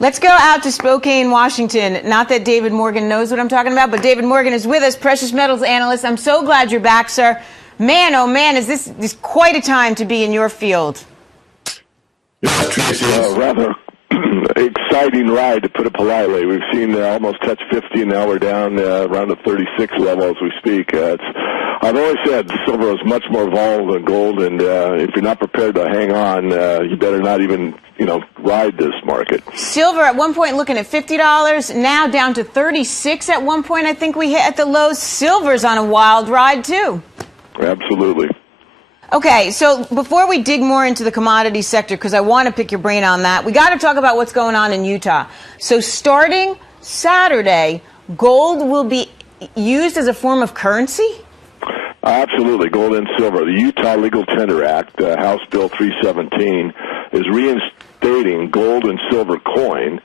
Let's go out to Spokane, Washington. Not that David Morgan knows what I'm talking about, but David Morgan is with us, precious metals analyst. I'm so glad you're back, sir. Man, oh man, is this quite a time to be in your field. It's a rather exciting ride, to put it politely. We've seen almost touch 50, and now we're down around the 36 level as we speak. I've always said silver is much more volatile than gold, and if you're not prepared to hang on, you better not even, ride this market. Silver at one point looking at $50, now down to 36 at one point. I think we hit at the lows. Silver's on a wild ride, too. Absolutely. Okay, so before we dig more into the commodity sector, because I want to pick your brain on that, we got to talk about what's going on in Utah. So starting Saturday, gold will be used as a form of currency? Absolutely, gold and silver. The Utah Legal Tender Act, House Bill 317, is reinstating gold and silver coin.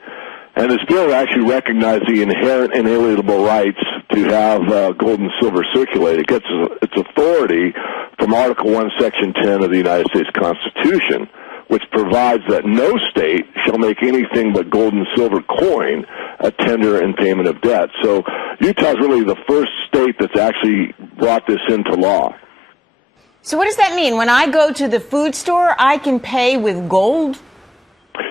And this bill actually recognizes the inherent inalienable rights to have gold and silver circulate. It gets its authority from Article 1, Section 10 of the United States Constitution, which provides that no state shall make anything but gold and silver coin a tender in payment of debt. So Utah is really the first state that's actually brought this into law. So what does that mean? When I go to the food store, I can pay with gold?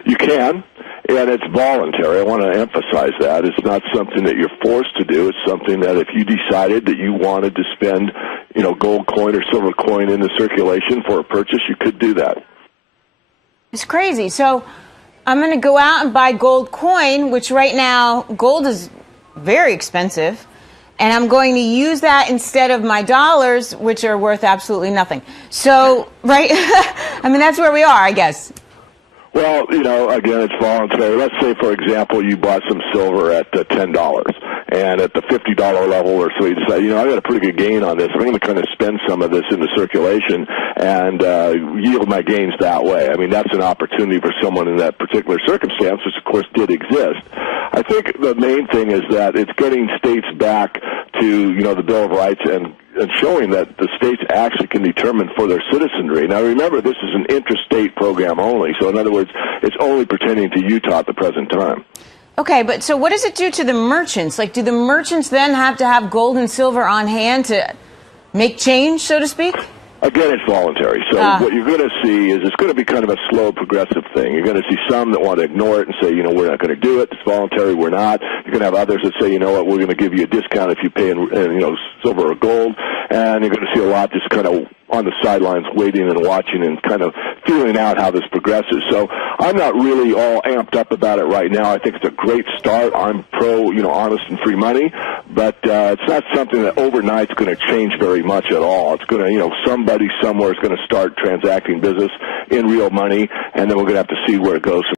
You can. And it's voluntary. I want to emphasize that. It's not something that you're forced to do. It's something that if you decided that you wanted to spend, gold coin or silver coin in the circulation for a purchase, you could do that. It's crazy. So I'm going to go out and buy gold coin, which right now gold is very expensive, and I'm going to use that instead of my dollars, which are worth absolutely nothing. So, right? I mean, that's where we are, I guess. Well, again, it's voluntary. Let's say, for example, you bought some silver at $10, and at the $50 level or so you decide, I got a pretty good gain on this. I'm going to kind of spend some of this into circulation and yield my gains that way. I mean, that's an opportunity for someone in that particular circumstance, which, of course, did exist. I think the main thing is that it's getting states back to, the Bill of Rights and showing that the states actually can determine for their citizenry. Now, remember, this is an interstate program only. So, in other words, it's only pertaining to Utah at the present time. Okay, but so what does it do to the merchants? Like, do the merchants then have to have gold and silver on hand to make change, so to speak? Again, it's voluntary. So what you're going to see is it's going to be kind of a slow, progressive thing. You're going to see some that want to ignore it and say, we're not going to do it. It's voluntary. We're not. You're going to have others that say, we're going to give you a discount if you pay in silver or gold. And you're going to see a lot just kind of on the sidelines waiting and watching and kind of feeling out how this progresses. So I'm not really all amped up about it right now. I think it's a great start. I'm pro, honest and free money, but it's not something that overnight's going to change very much at all. It's going to, somebody somewhere is going to start transacting business in real money, and then we're going to have to see where it goes.